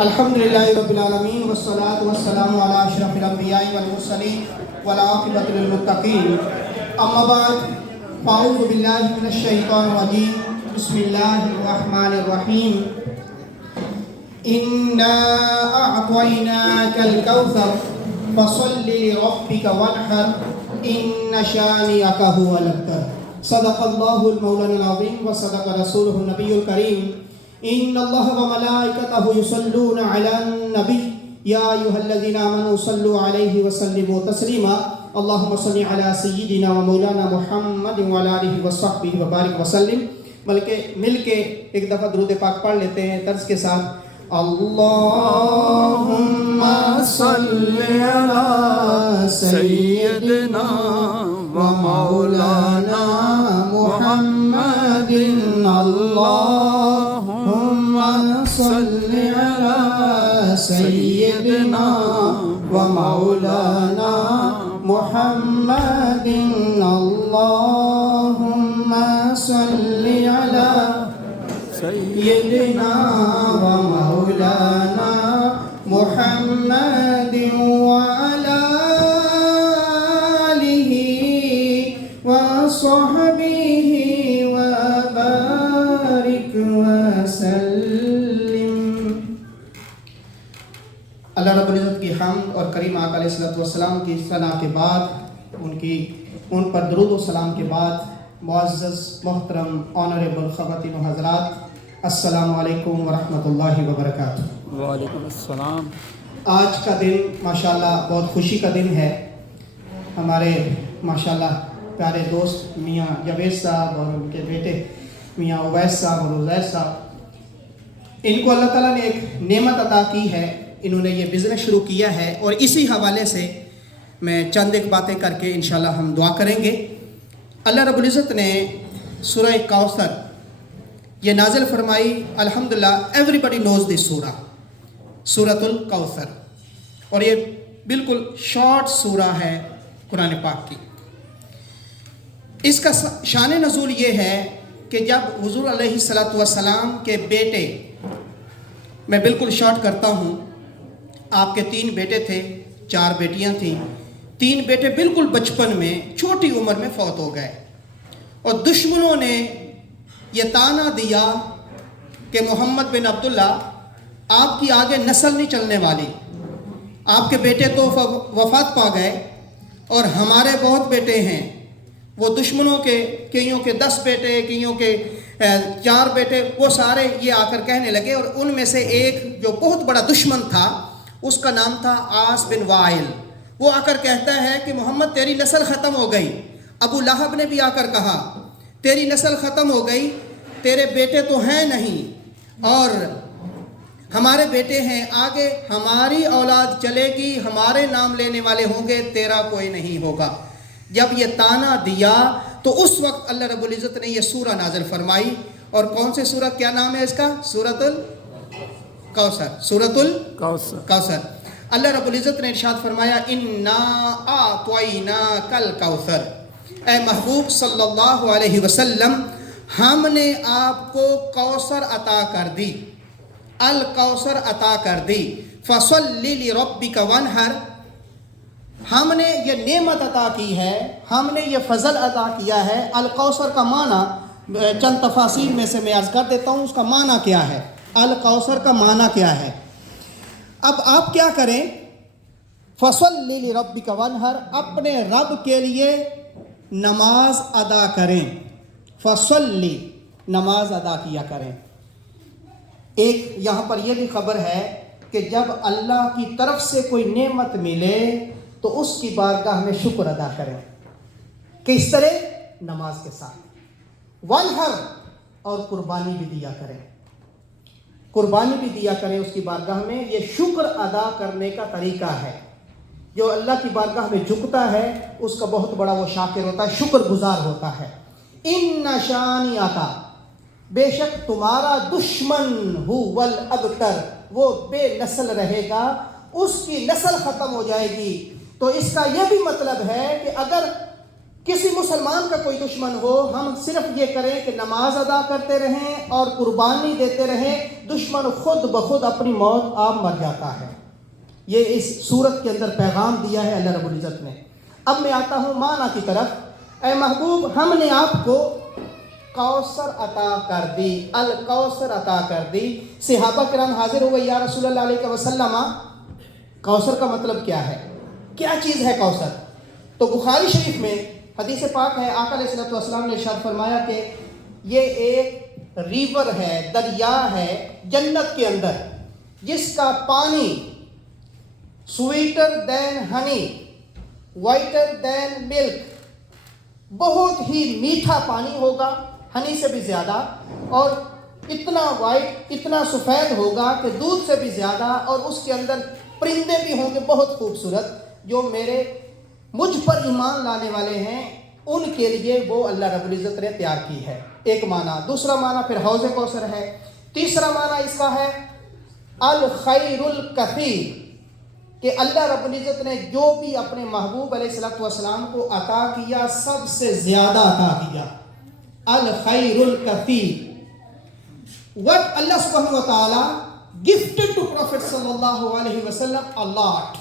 الحمدللہ رب العالمین والصلاة والسلام علی اشرف الانبیاء والمرسلین والعاقبۃ للمتقین، اما بعد فاعوذ باللہ من الشیطان الرجیم، بسم اللہ الرحمن الرحیم۔ انا اعطیناک الکوثر فصل لربک وانحر ان شانئک هو الابتر۔ صدق اللہ المولانا العظیم وصدق رسولہ النبی الکریم۔ ان اللہ وملائکتہ یصلون علی النبی یا ایھا الذین آمنوا صلوا علیہ وسلموا تسلیما۔ اللہم صل علی سیدنا و مولانا محمد وعلی آلہ وصحبہ وبارک وسلم۔ بلکہ مل کے ایک دفعہ درود پاک پڑھ لیتے ہیں طرز کے ساتھ۔ اللہم صل علی سیدنا و مولانا محمد، اللہم صل علی سیدنا و مولانا محمد، اللہم صل علی سیدنا و مولانا محمد وعلی آلہ وصحبہ وبارک وسلم۔ اللہ رب العزت کی حمد اور کریم آقا علیہ السلام کی ثنا کے بعد، ان پر درود و سلام کے بعد، معزز محترم آنریبل خواتین و حضرات، السلام علیکم ورحمۃ اللہ وبرکاتہ۔ وعلیکم السلام۔ آج کا دن ماشاءاللہ بہت خوشی کا دن ہے۔ ہمارے ماشاءاللہ پیارے دوست میاں جاوید صاحب اور ان کے بیٹے میاں اویس صاحب اور عزیر صاحب، ان کو اللہ تعالیٰ نے ایک نعمت عطا کی ہے۔ انہوں نے یہ بزنس شروع کیا ہے اور اسی حوالے سے میں چند ایک باتیں کر کے انشاءاللہ ہم دعا کریں گے۔ اللہ رب العزت نے سورہ کوثر یہ نازل فرمائی۔ الحمدللہ ایوری بڈی نوز دس سورۃ الکوثر، اور یہ بالکل شارٹ سورہ ہے قرآن پاک کی۔ اس کا شان نزول یہ ہے کہ جب حضور علیہ السلام کے بیٹے، میں بالکل شارٹ کرتا ہوں، آپ کے 3 بیٹے تھے، 4 بیٹیاں تھیں۔ 3 بیٹے بالکل بچپن میں چھوٹی عمر میں فوت ہو گئے، اور دشمنوں نے یہ تانا دیا کہ محمد بن عبداللہ آپ کی آگے نسل نہیں چلنے والی، آپ کے بیٹے تو وفات پا گئے اور ہمارے بہت بیٹے ہیں۔ وہ دشمنوں کے کئیوں کے 10 بیٹے، کئیوں کے 4 بیٹے، وہ سارے یہ آ کر کہنے لگے، اور ان میں سے ایک جو بہت بڑا دشمن تھا اس کا نام تھا عاص بن وائل۔ وہ آ کر کہتا ہے کہ محمد تیری نسل ختم ہو گئی۔ ابو لہب نے بھی آ کر کہا تیری نسل ختم ہو گئی، تیرے بیٹے تو ہیں نہیں اور ہمارے بیٹے ہیں، آگے ہماری اولاد چلے گی، ہمارے نام لینے والے ہوں گے، تیرا کوئی نہیں ہوگا۔ جب یہ تانا دیا تو اس وقت اللہ رب العزت نے یہ سورہ نازل فرمائی۔ اور کون سے سورہ، کیا نام ہے اس کا؟ سورۃ الکوثر۔ سورۃ الکوثر۔ اللہ رب العزت نے ارشاد فرمایا انا اعطیناک الکوثر، اے محبوب صلی اللہ علیہ وسلم، ہم نے آپ کو کوثر عطا کر دی، الکوثر عطا کر دی۔ فصل لربک وانحر، ہم نے یہ نعمت عطا کی ہے، ہم نے یہ فضل عطا کیا ہے۔ الکوثر کا معنی چند تفاسیر میں سے میں عرض کر دیتا ہوں، اس کا معنی کیا ہے، الکوثر کا معنی کیا ہے۔ اب آپ کیا کریں، فصل لربک وانحر، اپنے رب کے لیے نماز ادا کریں۔ فصلی، نماز ادا کیا کریں۔ ایک یہاں پر یہ بھی خبر ہے کہ جب اللہ کی طرف سے کوئی نعمت ملے تو اس کی بارگاہ میں شکر ادا کریں۔ کس طرح؟ نماز کے ساتھ۔ وانحر، اور قربانی بھی دیا کریں، قربانی بھی دیا کریں اس کی بارگاہ میں۔ یہ شکر ادا کرنے کا طریقہ ہے۔ جو اللہ کی بارگاہ میں جھکتا ہے اس کا بہت بڑا وہ شاکر ہوتا ہے، شکر گزار ہوتا ہے۔ ان شانئک، بے شک تمہارا دشمن هو الابتر، وہ بے نسل رہے گا، اس کی نسل ختم ہو جائے گی۔ تو اس کا یہ بھی مطلب ہے کہ اگر کسی مسلمان کا کوئی دشمن ہو، ہم صرف یہ کریں کہ نماز ادا کرتے رہیں اور قربانی دیتے رہیں، دشمن خود بخود اپنی موت آپ مر جاتا ہے۔ یہ اس صورت کے اندر پیغام دیا ہے اللہ رب العزت نے۔ اب میں آتا ہوں معنی کی طرف۔ اے محبوب، ہم نے آپ کو کوثر عطا کر دی، الکوثر عطا کر دی۔ صحابہ کرام حاضر ہوئے، یا رسول اللہ علیہ وسلم، کوثر کا مطلب کیا ہے؟ کیا چیز ہے کوثر؟ تو بخاری شریف میں حدیث پاک ہے، آقا علیہ السلام نے ارشاد فرمایا کہ یہ ایک ریور ہے، دریا ہے جنت کے اندر، جس کا پانی سویٹر دین ہنی، وائٹر دین ملک، بہت ہی میٹھا پانی ہوگا، ہنی سے بھی زیادہ، اور اتنا وائٹ، اتنا سفید ہوگا کہ دودھ سے بھی زیادہ، اور اس کے اندر پرندے بھی ہوں گے بہت خوبصورت، جو مجھ پر ایمان لانے والے ہیں ان کے لیے وہ اللہ رب العزت نے تیار کی ہے۔ ایک معنی۔ دوسرا معنی پھر حوض کوثر ہے۔ تیسرا معنی اس کا ہے الخیر الکثیر، کہ اللہ رب العزت نے جو بھی اپنے محبوب علیہ السلام کو عطا کیا سب سے زیادہ عطا کیا۔ الخیر الکثیر، what Allah subhanahu wa ta'ala gifted to Prophet sallallahu alaihi wasallam a lot،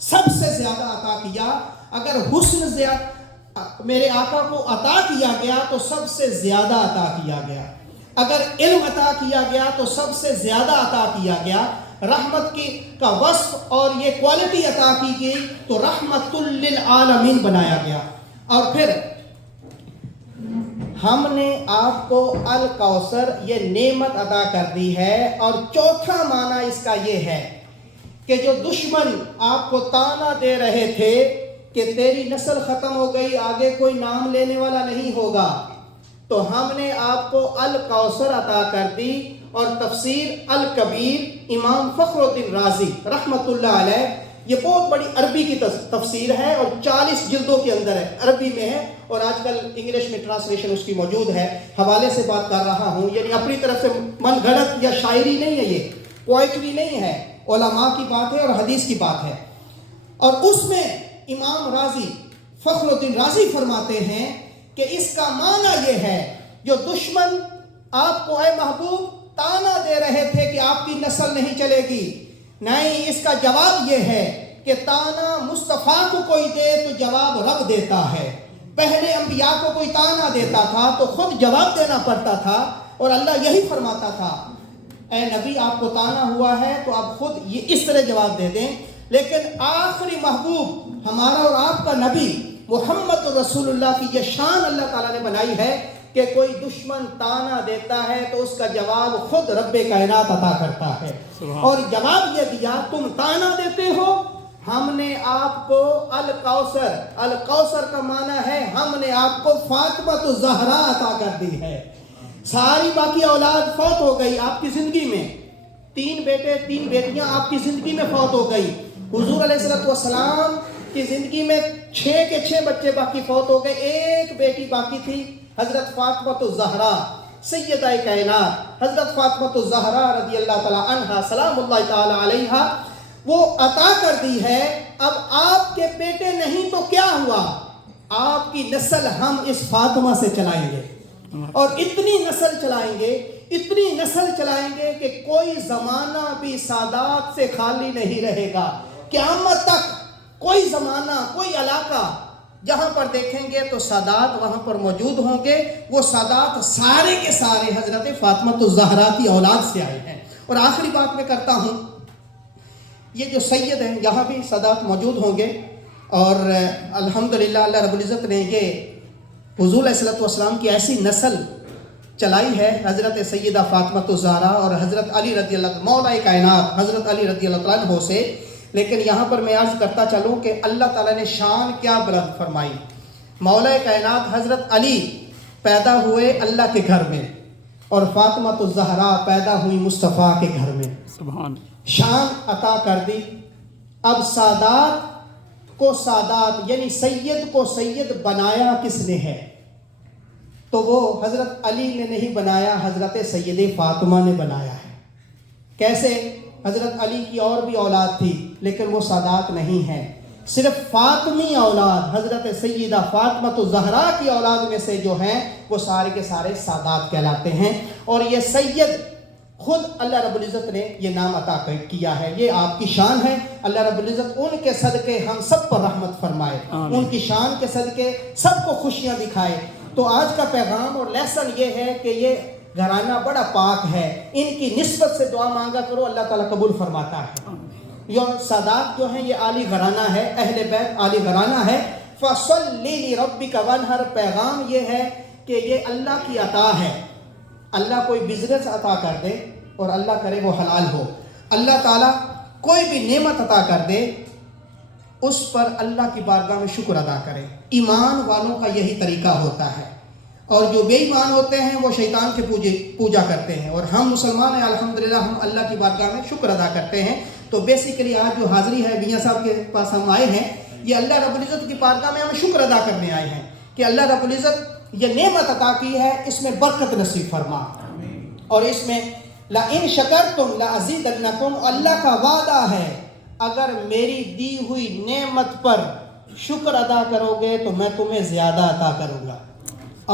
سب سے زیادہ عطا کیا۔ اگر حسن میرے آقا کو عطا کیا گیا تو سب سے زیادہ عطا کیا گیا، اگر علم عطا کیا گیا تو سب سے زیادہ عطا کیا گیا، رحمت کا وصف اور یہ کوالٹی عطا کی گئی تو رحمت للعالمین بنایا گیا۔ اور پھر ہم نے آپ کو الکوثر، یہ نعمت عطا کر دی ہے۔ اور چوتھا معنی اس کا یہ ہے کہ جو دشمن آپ کو طعنہ دے رہے تھے کہ تیری نسل ختم ہو گئی، آگے کوئی نام لینے والا نہیں ہوگا، تو ہم نے آپ کو الکوثر عطا کر دی۔ اور تفسیر الکبیر امام فخر الدین رازی رحمۃ اللہ علیہ، یہ بہت بڑی عربی کی تفسیر ہے اور 40 جلدوں کے اندر ہے، عربی میں ہے، اور آج کل انگلش میں ٹرانسلیشن اس کی موجود ہے۔ حوالے سے بات کر رہا ہوں، یعنی اپنی طرف سے من گھڑت یا شاعری نہیں ہے، یہ پوئٹری نہیں ہے، علماء کی بات ہے اور حدیث کی بات ہے۔ اور اس میں امام رازی فخر الدین رازی فرماتے ہیں کہ اس کا معنی یہ ہے، جو دشمن آپ کو اے محبوب طعنہ دے رہے تھے کہ آپ کی نسل نہیں چلے گی، نہیں، اس کا جواب یہ ہے کہ طعنہ مصطفیٰ کو کوئی دے تو جواب رب دیتا ہے۔ پہلے انبیاء کو کوئی طعنہ دیتا تھا تو خود جواب دینا پڑتا تھا، اور اللہ یہی فرماتا تھا اے نبی آپ کو طعنہ ہوا ہے تو آپ خود یہ اس طرح جواب دے دیں۔ لیکن آخری محبوب ہمارا اور آپ کا نبی محمد رسول اللہ کی یہ شان اللہ تعالیٰ نے بنائی ہے کہ کوئی دشمن طعنہ دیتا ہے تو اس کا جواب خود رب کائنات عطا کرتا ہے۔ اور جواب یہ دیا، تم طعنہ دیتے ہو، ہم نے آپ کو الکوثر، الکوثر کا معنی ہے ہم نے آپ کو فاطمہ الزہرا عطا کر دی ہے۔ ساری باقی اولاد فوت ہو گئی آپ کی زندگی میں، 3 بیٹے 3 بیٹیاں آپ کی زندگی میں فوت ہو گئی۔ حضور علیہ السلام کی زندگی میں 6 کے 6 بچے باقی فوت ہو گئے، ایک بیٹی باقی تھی، حضرت فاطمہ الزہرا سیدہ کائنات، حضرت فاطمہ الزہرا رضی اللہ تعالیٰ عنہا سلام اللہ تعالیٰ علیہا، وہ عطا کر دی ہے۔ اب آپ کے بیٹے نہیں تو کیا ہوا، آپ کی نسل ہم اس فاطمہ سے چلائیں گے، اور اتنی نسل چلائیں گے، اتنی نسل چلائیں گے کہ کوئی زمانہ بھی سادات سے خالی نہیں رہے گا۔ قیامت تک کوئی زمانہ، کوئی علاقہ جہاں پر دیکھیں گے تو سادات وہاں پر موجود ہوں گے۔ وہ سادات سارے کے سارے حضرت فاطمہ الزہرا کی اولاد سے آئے ہیں۔ اور آخری بات میں کرتا ہوں، یہ جو سید ہیں یہاں بھی سادات موجود ہوں گے، اور الحمدللہ اللہ رب العزت نے یہ حضور علیہ السلام کی ایسی نسل چلائی ہے، حضرت سیدہ فاطمہ الزہرا اور حضرت علی رضی اللہ مولا کائنات حضرت علی رضی اللہ عنہ سے۔ لیکن یہاں پر میں عرض کرتا چلوں کہ اللہ تعالیٰ نے شان کیا بلند فرمائی۔ مولا کائنات حضرت علی پیدا ہوئے اللہ کے گھر میں، اور فاطمہ الزہرا پیدا ہوئی مصطفیٰ کے گھر میں۔ سبحان، شان عطا کر دی۔ اب سادات کو سادات یعنی سید کو سید بنایا کس نے ہے؟ تو وہ حضرت علی نے نہیں بنایا، حضرت سید فاطمہ نے بنایا ہے۔ کیسے؟ حضرت علی کی اور بھی اولاد تھی لیکن وہ سادات نہیں ہیں، صرف فاطمی اولاد حضرت سیدہ فاطمہ الزہرا کی اولاد میں سے جو ہیں وہ سارے کے سارے سادات کہلاتے ہیں. اور یہ سید خود اللہ رب العزت نے یہ نام عطا کیا ہے. یہ آپ کی شان ہے. اللہ رب العزت ان کے صدقے ہم سب پر رحمت فرمائے, ان کی شان کے صدقے سب کو خوشیاں دکھائے. تو آج کا پیغام اور لیسن یہ ہے کہ یہ گھرانہ بڑا پاک ہے, ان کی نسبت سے دعا مانگا کرو, اللہ تعالیٰ قبول فرماتا ہے. یہ سادات جو ہیں یہ عالی گھرانہ ہے, اہل بیت عالی گھرانہ ہے. فَصَلِّ لِرَبِّكَ وَانْحَرْ پیغام یہ ہے کہ یہ اللہ کی عطا ہے. اللہ کوئی بزنس عطا کر دے اور اللہ کرے وہ حلال ہو, اللہ تعالیٰ کوئی بھی نعمت عطا کر دے اس پر اللہ کی بارگاہ میں شکر ادا کرے. ایمان والوں کا یہی طریقہ ہوتا ہے, اور جو بے ایمان ہوتے ہیں وہ شیطان کے پوجا کرتے ہیں. اور ہم مسلمان ہیں الحمدللہ, ہم اللہ کی بارگاہ میں شکر ادا کرتے ہیں. تو بیسیکلی آج جو حاضری ہے میاں صاحب کے پاس ہم آئے ہیں, یہ اللہ رب العزت کی بارگاہ میں ہم شکر ادا کرنے آئے ہیں کہ اللہ رب العزت یہ نعمت عطا کی ہے, اس میں برکت نصیب فرما. اور اس میں لَإِن شَكَرْتُمْ لَأَزِيدَنَّكُمْ, اللہ کا وعدہ ہے اگر میری دی ہوئی نعمت پر شکر ادا کرو گے تو میں تمہیں زیادہ عطا کروں گا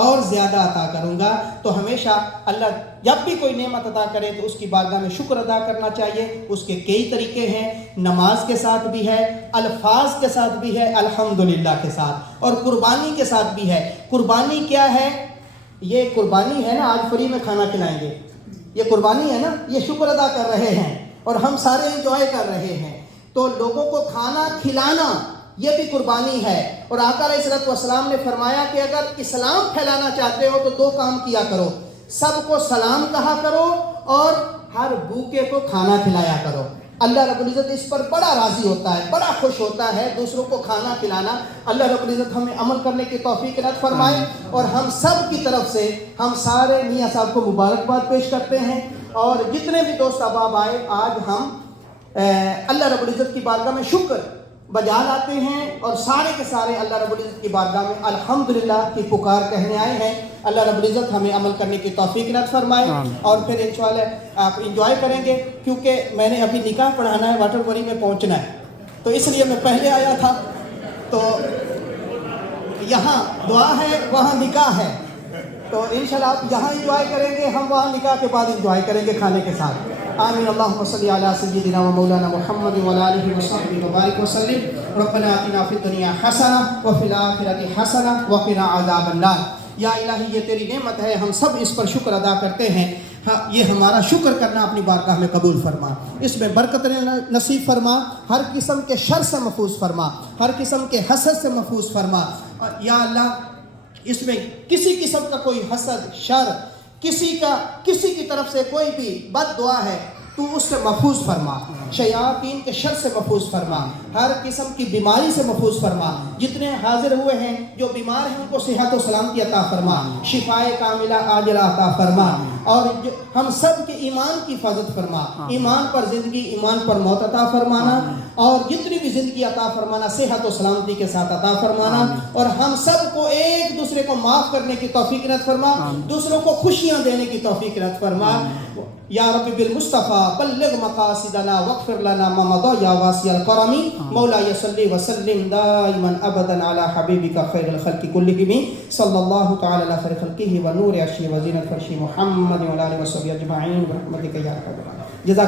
اور زیادہ عطا کروں گا. تو ہمیشہ اللہ جب بھی کوئی نعمت عطا کرے تو اس کی بارگاہ میں شکر ادا کرنا چاہیے. اس کے کئی طریقے ہیں, نماز کے ساتھ بھی ہے, الفاظ کے ساتھ بھی ہے, الحمدللہ کے ساتھ, اور قربانی کے ساتھ بھی ہے. قربانی کیا ہے؟ یہ قربانی ہے نا, آج فری میں کھانا کھلائیں گے, یہ قربانی ہے نا, یہ شکر ادا کر رہے ہیں اور ہم سارے انجوائے کر رہے ہیں. تو لوگوں کو کھانا کھلانا یہ بھی قربانی ہے. اور آقا علیہ السلام نے فرمایا کہ اگر اسلام پھیلانا چاہتے ہو تو دو کام کیا کرو, سب کو سلام کہا کرو اور ہر بھوکے کو کھانا کھلایا کرو. اللہ رب العزت اس پر بڑا راضی ہوتا ہے, بڑا خوش ہوتا ہے دوسروں کو کھانا کھلانا. اللہ رب العزت ہمیں عمل کرنے کی توفیق عطا فرمائے. اور ہم سب کی طرف سے ہم سارے میاں صاحب کو مبارکباد پیش کرتے ہیں. اور جتنے بھی دوست احباب آئے, آج ہم اللہ رب العزت کی بارگاہ میں شکر بجا لاتے ہیں اور سارے کے سارے اللہ رب العزت کی بارگاہ میں الحمدللہ کی پکار کہنے آئے ہیں. اللہ رب العزت ہمیں عمل کرنے کی توفیق عطا فرمائے. اور پھر انشاءاللہ آپ انجوائے کریں گے, کیونکہ میں نے ابھی نکاح پڑھانا ہے, واٹر بوری میں پہنچنا ہے, تو اس لیے میں پہلے آیا تھا. تو یہاں دعا ہے, وہاں نکاح ہے, تو انشاءاللہ آپ یہاں انجوائے کریں گے, ہم وہاں نکاح کے بعد انجوائے کریں گے کھانے کے ساتھ. آمین. اللہم صلی علی سیدنا و مولانا محمد و آلہ و صحبہ وبارک وسلم. ربنا آتنا فی الدنیا حسنہ وفی الآخرۃ حسنہ وقنا عذاب النار. یا الہی یہ تیری نعمت ہے, ہم سب اس پر شکر ادا کرتے ہیں. یہ ہمارا شکر کرنا اپنی بارگاہ میں قبول فرما, اس میں برکت نصیب فرما, ہر قسم کے شر سے محفوظ فرما, ہر قسم کے حسد سے محفوظ فرما. یا اللہ اس میں کسی قسم کا کوئی حسد, شر, کسی کی طرف سے کوئی بھی بد دعا ہے تو اس سے محفوظ فرما, شیاطین کے شر سے محفوظ فرما, ہر قسم کی بیماری سے محفوظ فرما. جتنے حاضر ہوئے ہیں جو بیمار ہیں ان کو صحت و سلامتی عطا فرما, شفائے کاملہ عاجلہ عطا فرما, اور ہم سب کے ایمان کی حفاظت فرما. ایمان پر زندگی, ایمان پر موت عطا فرمانا, اور جتنی بھی زندگی عطا فرمانا صحت و سلامتی کے ساتھ عطا فرمانا. اور ہم سب کو ایک دوسرے کو معاف کرنے کی توفیق عطا فرما, دوسروں کو خوشیاں دینے کی توفیق عطا فرما. یا رب بالمصطفیٰ بلغ مقاصدنا واغفر لنا ما مضى یا واسع الکرم. مولا صلی وسلم دائما ابدا علی حبیبک خیر الخلق کلهم صلی اللہ تعالی علی خیر خلقہ ونور عرشہ وزینۃ فرشہ محمد وعلی آلہ وصحبہ اجمعین برحمتک یا ارحم الراحمین. جزاک